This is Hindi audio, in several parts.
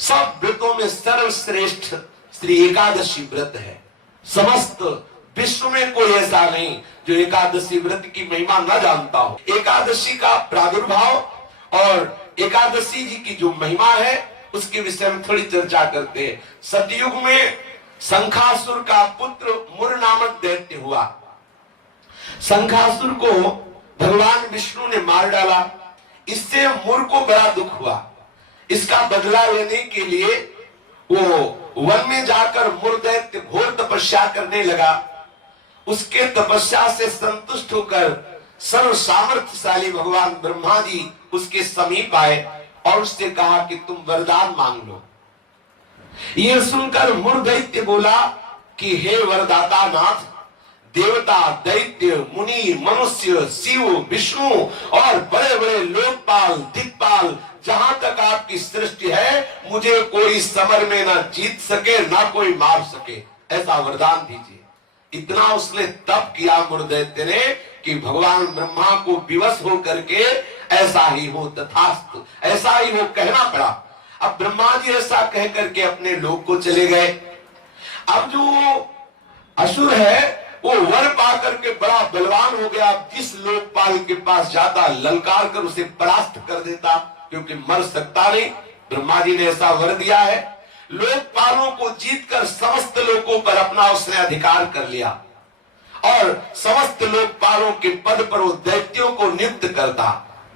सब व्रतों में सर्वश्रेष्ठ श्री एकादशी व्रत है। समस्त विश्व में कोई ऐसा नहीं जो एकादशी व्रत की महिमा न जानता हो। एकादशी का प्रादुर्भाव और एकादशी जी की जो महिमा है उसके विषय में थोड़ी चर्चा करते हैं। सतयुग में शंखासुर का पुत्र मुर नामक दैत्य हुआ। शंखासुर को भगवान विष्णु ने मार डाला। इससे मुर को बड़ा दुख हुआ। इसका बदला लेने के लिए वो वन में जाकर मुर दैत्य घोर तपस्या करने लगा। उसके तपस्या से संतुष्ट होकर सर्व सामर्थ्यशाली भगवान ब्रह्मा जी उसके समीप आए और उससे कहा कि तुम वरदान मांग लो। यह सुनकर मुर दैत्य बोला कि हे वरदाता नाथ, देवता, दैत्य, मुनि, मनुष्य, शिव, विष्णु और बड़े बड़े लोकपाल, दिक्पाल, जहां तक आपकी सृष्टि है, मुझे कोई समर में ना जीत सके ना कोई मार सके, ऐसा वरदान दीजिए। इतना उसने तप किया मुर दैत्य ने कि भगवान ब्रह्मा को विवश हो करके ऐसा ही हो तथास्तु, ऐसा ही हो कहना पड़ा। अब ब्रह्मा जी ऐसा कह करके अपने लोक को चले गए। अब जो असुर है वो वर पा करके बड़ा बलवान हो गया। जिस लोकपाल के पास जाता ललकार कर उसे परास्त कर देता, क्योंकि मर सकता नहीं। ब्रह्मा जी ने ऐसा वर दिया है। लोकपालों को जीतकर समस्त लोकों पर अपना उसने अधिकार कर लिया और समस्त लोकपालों के पद पर वो दैत्यों को नियुक्त करता।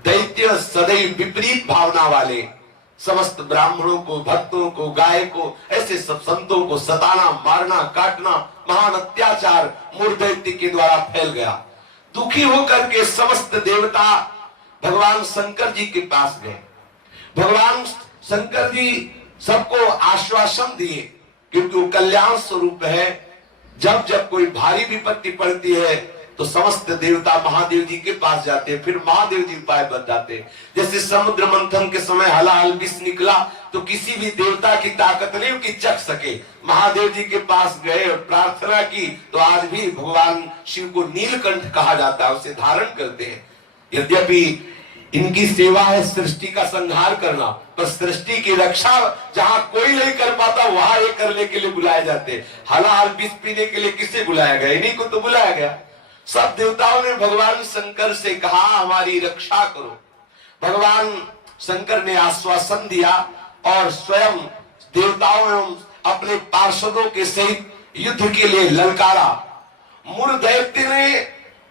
दैत्य सदैव विपरीत भावना वाले समस्त ब्राह्मणों को, भक्तों को, गाय को, ऐसे सब संतों को सताना, मारना, काटना, महान अत्याचार मुर दैत्य के द्वारा फैल गया। दुखी होकर के समस्त देवता भगवान शंकर जी के पास गए। भगवान शंकर जी सबको आश्वासन दिए, क्योंकि वो कल्याण स्वरूप है। जब जब कोई भारी विपत्ति पड़ती है तो समस्त देवता महादेव जी के पास जाते हैं, फिर महादेव जी उपाय बताते हैं। जैसे समुद्र मंथन के समय हलाहल विष निकला तो किसी भी देवता की ताकत नहीं कि चख सके। महादेव जी के पास गए और प्रार्थना की तो आज भी भगवान शिव को नीलकंठ कहा जाता है, उसे धारण करते हैं। यद्यपि इनकी सेवा है सृष्टि का संहार करना, पर सृष्टि की रक्षा जहां कोई नहीं कर पाता वहां ये करने के लिए बुलाए जाते। हलाहल विष पीने के लिए किसे बुलाया गया? इन्हीं को तो बुलाया गया। सब देवताओं ने भगवान शंकर से कहा हमारी रक्षा करो। भगवान शंकर ने आश्वासन दिया और स्वयं देवताओं एवं अपने पार्षदों के सहित युद्ध के लिए ललकारा। मुर दैत्य ने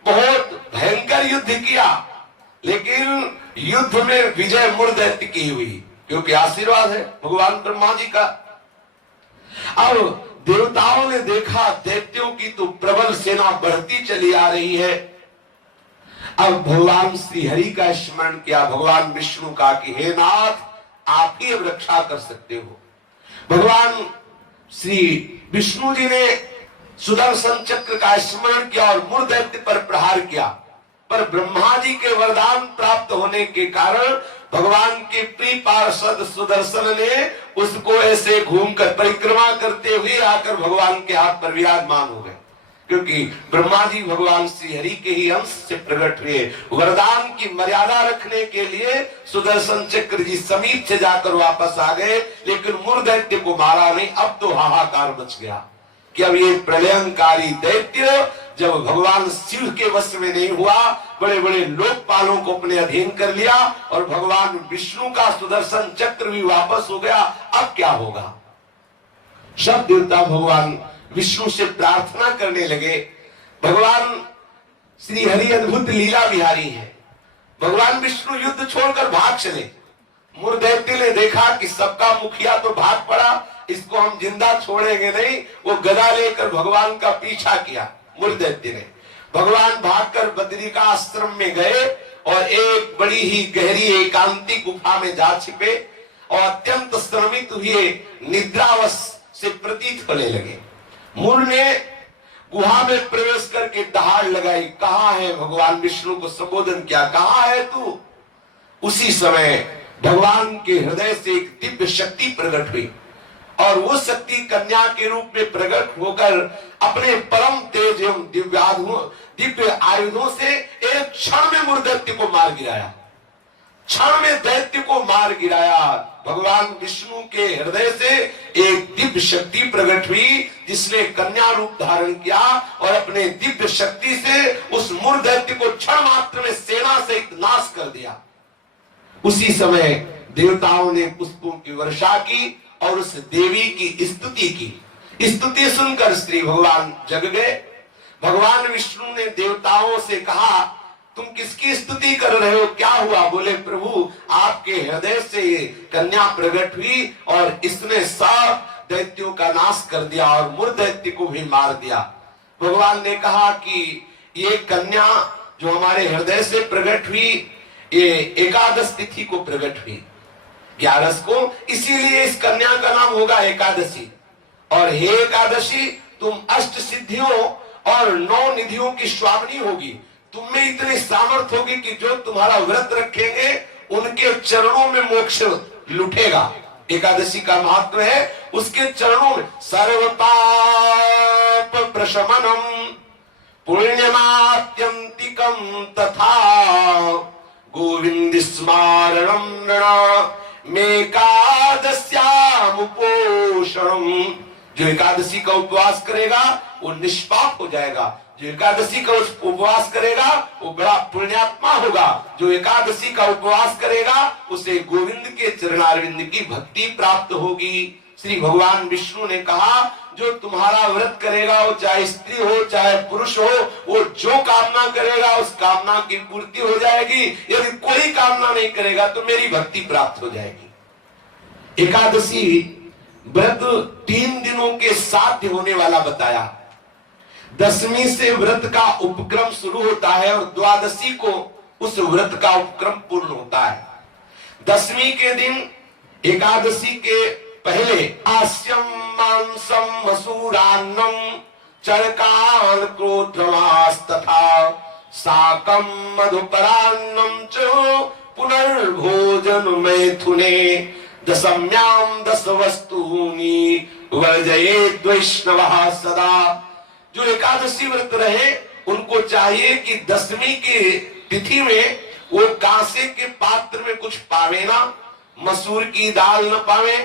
बहुत भयंकर युद्ध किया, लेकिन युद्ध में विजय मुर दैत्य की हुई, क्योंकि आशीर्वाद है भगवान ब्रह्मा जी का। अब देवताओं ने देखा दैत्यों की तो प्रबल सेना बढ़ती चली आ रही है। अब भगवान श्री हरि का स्मरण किया, भगवान विष्णु का कि हे नाथ, आप ही अब रक्षा कर सकते हो। भगवान श्री विष्णु जी ने सुदर्शन चक्र का स्मरण किया और मुर दैत्य पर प्रहार किया। पर ब्रह्मा जी के वरदान प्राप्त होने के कारण भगवान के प्रिय पार्षद सुदर्शन ने उसको ऐसे घूमकर परिक्रमा करते हुए आकर भगवान के हाथ पर विराजमान हो गए, क्योंकि ब्रह्मा जी भगवान श्री हरि के ही अंश से प्रकट हुए। वरदान की मर्यादा रखने के लिए सुदर्शन चक्र जी समीप से जाकर वापस आ गए, लेकिन मुर दैत्य को मारा नहीं। अब तो हाहाकार मच गया कि अब ये प्रलयंकारी दैत्य जब भगवान शिव के वश में नहीं हुआ, बड़े बड़े लोकपालों को अपने अधीन कर लिया और भगवान विष्णु का सुदर्शन चक्र भी वापस हो गया, अब क्या होगा? सब देवता भगवान विष्णु से प्रार्थना करने लगे। भगवान श्री हरि अद्भुत लीला बिहारी है। भगवान विष्णु युद्ध छोड़कर भाग चले। मुर दैत्य ने देखा कि सबका मुखिया तो भाग पड़ा, इसको हम जिंदा छोड़ेंगे नहीं। वो गदा लेकर भगवान का पीछा किया। मुर दैत्य ने भगवान भागकर बद्रिका आश्रम में गए और एक बड़ी ही गहरी एकांतिक गुफा में जा छिपे और अत्यंत श्रमित हुए निद्रावश से प्रतीत होने लगे। मुर ने गुहा में प्रवेश करके दहाड़ लगाई, कहाँ है? भगवान विष्णु को संबोधन किया, कहाँ है तू? उसी समय भगवान के हृदय से एक दिव्य शक्ति प्रकट हुई और वो शक्ति कन्या के रूप में प्रकट होकर अपने परम तेज एवं दिव्य आयुधों से एक क्षण में मुर दैत्य को मार गिराया। क्षण में दैत्य को मार गिराया। भगवान विष्णु के हृदय से एक दिव्य शक्ति प्रकट हुई, जिसने कन्या रूप धारण किया और अपने दिव्य शक्ति से उस मूर दैत्य को क्षण मात्र में सेना सहित नाश कर दिया। उसी समय देवताओं ने पुष्पों की वर्षा की और उस देवी की स्तुति की। स्तुति सुनकर श्री भगवान जग गए। भगवान विष्णु ने देवताओं से कहा, तुम किसकी स्तुति कर रहे हो, क्या हुआ? बोले, प्रभु आपके हृदय से ये कन्या प्रकट हुई और इसने सब दैत्यों का नाश कर दिया और मूर दैत्य को भी मार दिया। भगवान ने कहा कि ये कन्या जो हमारे हृदय से प्रकट हुई, ये एकादश तिथि को प्रकट हुई, 11 को, इसीलिए इस कन्या का नाम होगा एकादशी। और हे एकादशी, तुम अष्ट सिद्धियों और 9 निधियों की स्वामिनी होगी। तुम में इतनी सामर्थ्य होगी कि जो तुम्हारा व्रत रखेंगे उनके चरणों में मोक्ष लुटेगा। एकादशी का महत्व है उसके चरणों में सर्व पाप प्रशमनम पुण्यमात्यंतिकम तथा गोविंद स्मारणम मेकादस्यामुपोषणम। जो एकादशी का उपवास करेगा वो निष्पाप हो जाएगा। जो एकादशी का उपवास करेगा वो बड़ा पुण्यात्मा होगा। जो एकादशी का उपवास करेगा उसे गोविंद के चरणारविंद की भक्ति प्राप्त होगी। श्री भगवान विष्णु ने कहा, जो तुम्हारा व्रत करेगा वो चाहे स्त्री हो चाहे पुरुष हो, वो जो कामना करेगा उस कामना की पूर्ति हो जाएगी। यदि कोई कामना नहीं करेगा तो मेरी भक्ति प्राप्त हो जाएगी। एकादशी व्रत 3 दिनों के साथ होने वाला बताया। 10वीं से व्रत का उपक्रम शुरू होता है और द्वादशी को उस व्रत का उपक्रम पूर्ण होता है। 10वीं के दिन एकादशी के पहले आस्यम मांसम मसूरान्नम चरकान क्रोधमास तथा साकम मधुपरान्नम च पुनर्भोजन मैथुने दशम्याम 10 वस्तूनि वर्जयेत् वैष्णवः सदा। जो एकादशी व्रत रहे उनको चाहिए कि 10वीं की तिथि में वो कांसे के पात्र में कुछ पावे ना, मसूर की दाल न पावे,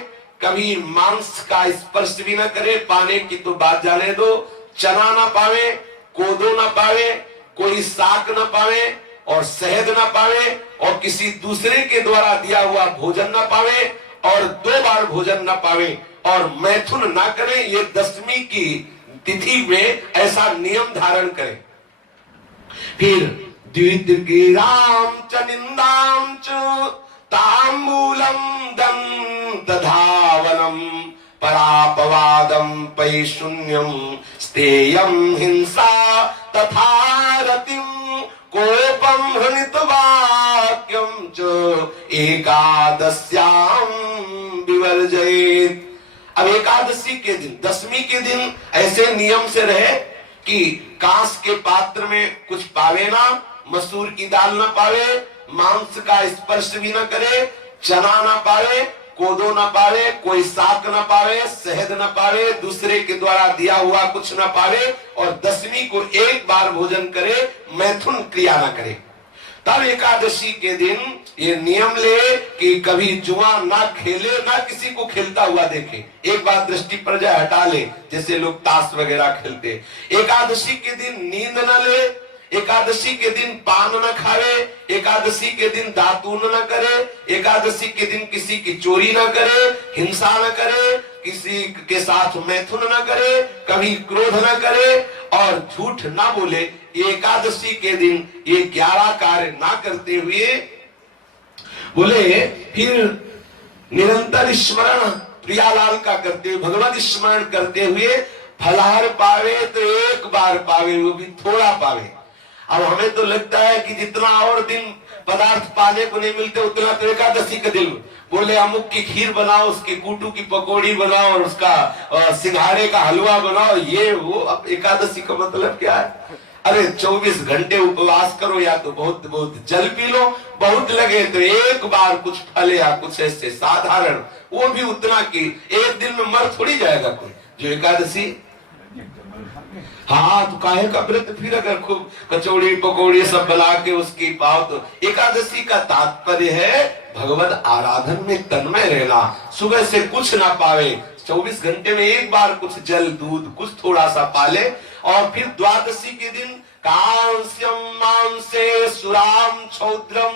कभी मांस का स्पर्श भी न करे, पाने की तो बात जाने दो, चना न पावे, कोदो न पावे, कोई साग न पावे और शहद न पावे और किसी दूसरे के द्वारा दिया हुआ भोजन न पावे और 2 बार भोजन न पावे और मैथुन न करे। ये 10वीं की तिथि में ऐसा नियम धारण करें। फिर द्वितीयाम च निंदाम च तांबूलम दंत धावनम परापवादम पैशून्यम स्तेयम हिंसा तथा रतिम कोपम हृणित वाक्यम च एकादश्याम विवर्जयेत्। अब एकादशी के दिन 10वीं के दिन ऐसे नियम से रहे कि कांस के पात्र में कुछ पावे ना, मसूर की दाल ना पावे, मांस का स्पर्श भी ना करे, चना ना पावे, कोदो ना पावे, कोई साग ना पावे, शहद ना पावे, दूसरे के द्वारा दिया हुआ कुछ ना पावे और 10वीं को 1 बार भोजन करे, मैथुन क्रिया ना करे। तब एकादशी के दिन ये नियम ले कि कभी जुआ ना खेले, ना किसी को खेलता हुआ देखे। एक बार दृष्टि पर जाए हटा ले, जैसे लोग ताश वगैरह खेलते। एकादशी के दिन नींद न ले, एकादशी के दिन पान न खावे, एकादशी के दिन दातून न करे, एकादशी के दिन किसी की चोरी न करे, हिंसा न करे, किसी के साथ मैथुन न करे, कभी क्रोध न करे और झूठ न बोले। एकादशी के दिन ये 11 कार्य ना करते हुए बोले फिर निरंतर स्मरण प्रियालाल का करते हुए, भगवत स्मरण करते हुए फलाहार पावे तो 1 बार पावे, वो भी थोड़ा पावे। अब हमें तो लगता है कि जितना और दिन पदार्थ पाने को नहीं मिलते उतना तो एकादशी के दिन बोले अमुक की खीर बनाओ, उसके कूटू की पकौड़ी बनाओ और उसका सिंघाड़े का हलवा बनाओ, ये वो। अब एकादशी का मतलब क्या है? अरे 24 घंटे उपवास करो या तो बहुत बहुत जल पी लो, बहुत लगे तो 1 बार कुछ फल या कुछ ऐसे साधारण, वो भी उतना कि 1 दिन में मर थोड़ी जाएगा कोई। जो एकादशी हाँ, तो काहे का व्रत फिर अगर खूब कचौड़ी पकौड़ी सब बना के उसकी पाओ तो। एकादशी का तात्पर्य है भगवत आराधन में तन्मय रहना। सुबह से कुछ ना पावे, 24 घंटे में एक बार कुछ जल दूध कुछ थोड़ा सा पाले, और फिर द्वादशी के दिन कांस्यम मांसे सुराम क्षौद्रम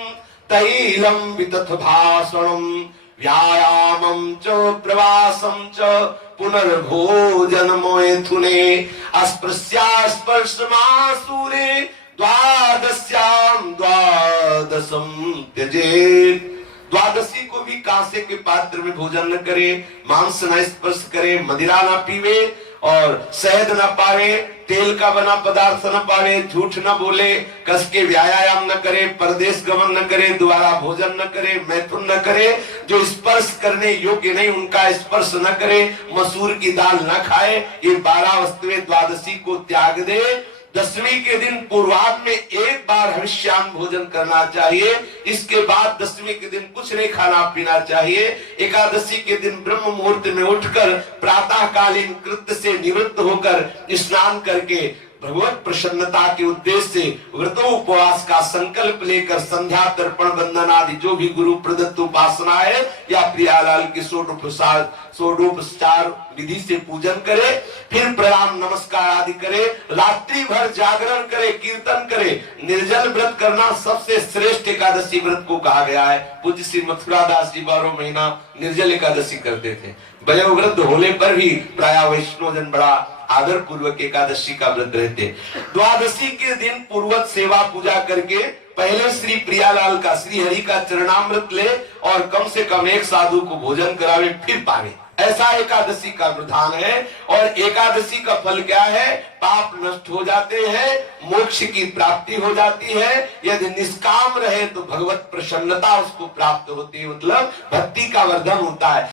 तैलम वितथ भाषणम व्यायामं च प्रवासं च पुनर्भोजन मैथुने अस्पृश्यास्पर्शमासूरे द्वादश्याम द्वादशम त्यजेत्। द्वादशी को भी कांसे के पात्र में भोजन न करे, मांस न स्पर्श करे, मदिरा न पीवे और शहद न पावे, तेल का बना पदार्थ न पावे, झूठ न बोले, कस के व्यायाम न करे, परदेश गमन न करे, दोबारा भोजन न करे, मैथुन न करे, जो स्पर्श करने योग्य नहीं उनका स्पर्श न करे, मसूर की दाल न खाए। ये 12 वस्तुएं द्वादशी को त्याग दे। दशमी के दिन पूर्वाह्न में एक बार हविष्यान्न भोजन करना चाहिए। इसके बाद दशमी के दिन कुछ नहीं खाना पीना चाहिए। एकादशी के दिन ब्रह्म मुहूर्त में उठकर प्रातःकालीन कृत्य से निवृत्त होकर स्नान करके भगवत प्रसन्नता के उद्देश्य से व्रतोपवास का संकल्प लेकर संध्या तर्पण वंदन आदि जो भी गुरु प्रदत्त उपासना है या प्रियालाल के षोडोपचार विधि से पूजन करे, फिर प्रणाम नमस्कार आदि करे, रात्रि भर जागरण करे, कीर्तन करे। निर्जल व्रत करना सबसे श्रेष्ठ एकादशी व्रत को कहा गया है। पूज्य श्री मथुरा दास जी 12 महीना निर्जल एकादशी करते थे। वयोवृद्ध होने पर भी प्राय वैष्णव जन बड़ा आदर पूर्वक एकादशी का व्रत रहते। द्वादशी के दिन पूर्वत सेवा पूजा करके पहले श्री प्रियालाल का श्री हरि का चरणामृत ले और कम से कम एक साधु को भोजन करावे, फिर पावे। ऐसा एकादशी का विधान है। और एकादशी का फल क्या है? पाप नष्ट हो जाते हैं, मोक्ष की प्राप्ति हो जाती है। यदि निष्काम रहे तो भगवत प्रसन्नता उसको प्राप्त होती है, मतलब भक्ति का वर्धन होता है।